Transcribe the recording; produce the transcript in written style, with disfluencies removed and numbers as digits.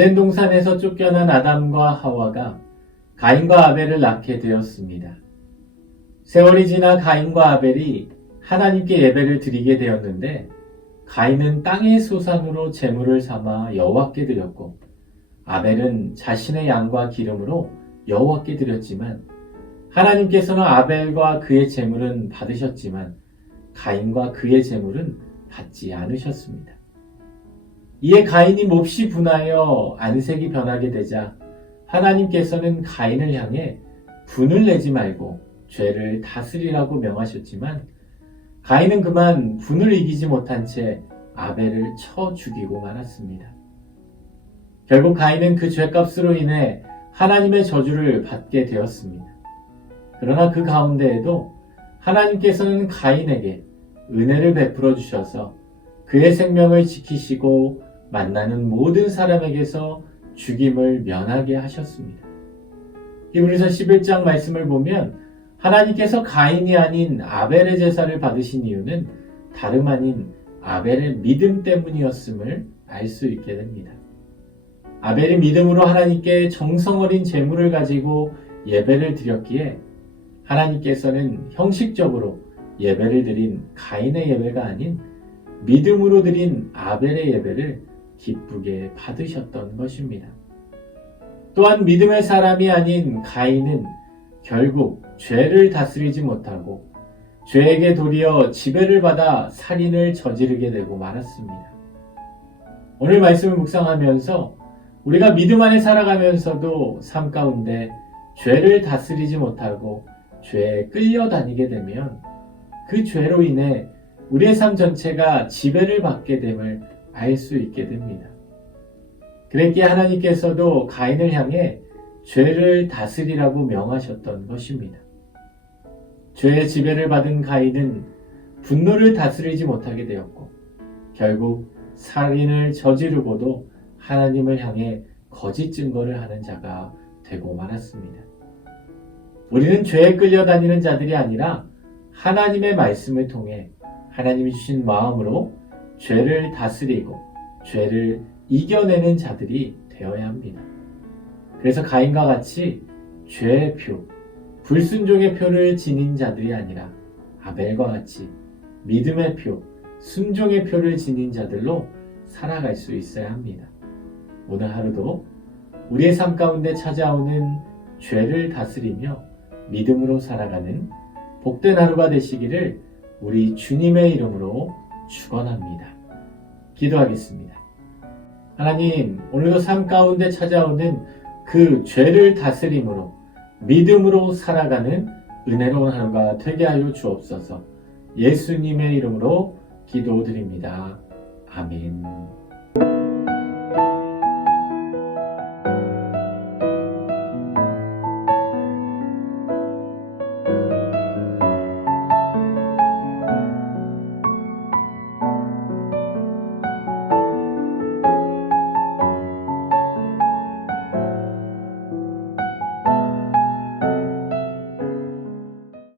에덴 동산에서 쫓겨난 아담과 하와가 가인과 아벨을 낳게 되었습니다. 세월이 지나 가인과 아벨이 하나님께 예배를 드리게 되었는데 가인은 땅의 소산으로 제물을 삼아 여호와께 드렸고 아벨은 자신의 양과 기름으로 여호와께 드렸지만 하나님께서는 아벨과 그의 제물은 받으셨지만 가인과 그의 제물은 받지 않으셨습니다. 이에 가인이 몹시 분하여 안색이 변하게 되자 하나님께서는 가인을 향해 분을 내지 말고 죄를 다스리라고 명하셨지만 가인은 그만 분을 이기지 못한 채 아벨을 쳐 죽이고 말았습니다. 결국 가인은 그 죄값으로 인해 하나님의 저주를 받게 되었습니다. 그러나 그 가운데에도 하나님께서는 가인에게 은혜를 베풀어 주셔서 그의 생명을 지키시고 만나는 모든 사람에게서 죽임을 면하게 하셨습니다. 히브리서 11장 말씀을 보면 하나님께서 가인이 아닌 아벨의 제사를 받으신 이유는 다름 아닌 아벨의 믿음 때문이었음을 알 수 있게 됩니다. 아벨이 믿음으로 하나님께 정성 어린 제물을 가지고 예배를 드렸기에 하나님께서는 형식적으로 예배를 드린 가인의 예배가 아닌 믿음으로 드린 아벨의 예배를 기쁘게 받으셨던 것입니다. 또한 믿음의 사람이 아닌 가인은 결국 죄를 다스리지 못하고 죄에게 도리어 지배를 받아 살인을 저지르게 되고 말았습니다. 오늘 말씀을 묵상하면서 우리가 믿음 안에 살아가면서도 삶 가운데 죄를 다스리지 못하고 죄에 끌려다니게 되면 그 죄로 인해 우리의 삶 전체가 지배를 받게 됨을 알 수 있게 됩니다. 그랬기에 하나님께서도 가인을 향해 죄를 다스리라고 명하셨던 것입니다. 죄의 지배를 받은 가인은 분노를 다스리지 못하게 되었고 결국 살인을 저지르고도 하나님을 향해 거짓 증거를 하는 자가 되고 말았습니다. 우리는 죄에 끌려다니는 자들이 아니라 하나님의 말씀을 통해 하나님이 주신 마음으로 죄를 다스리고 죄를 이겨내는 자들이 되어야 합니다. 그래서 가인과 같이 죄의 표, 불순종의 표를 지닌 자들이 아니라 아벨과 같이 믿음의 표, 순종의 표를 지닌 자들로 살아갈 수 있어야 합니다. 오늘 하루도 우리의 삶 가운데 찾아오는 죄를 다스리며 믿음으로 살아가는 복된 하루가 되시기를 우리 주님의 이름으로 축원합니다. 기도하겠습니다. 하나님, 오늘도 삶 가운데 찾아오는 그 죄를 다스림으로 믿음으로 살아가는 은혜로운 하루가 되게 하여 주옵소서. 예수님의 이름으로 기도드립니다. 아멘.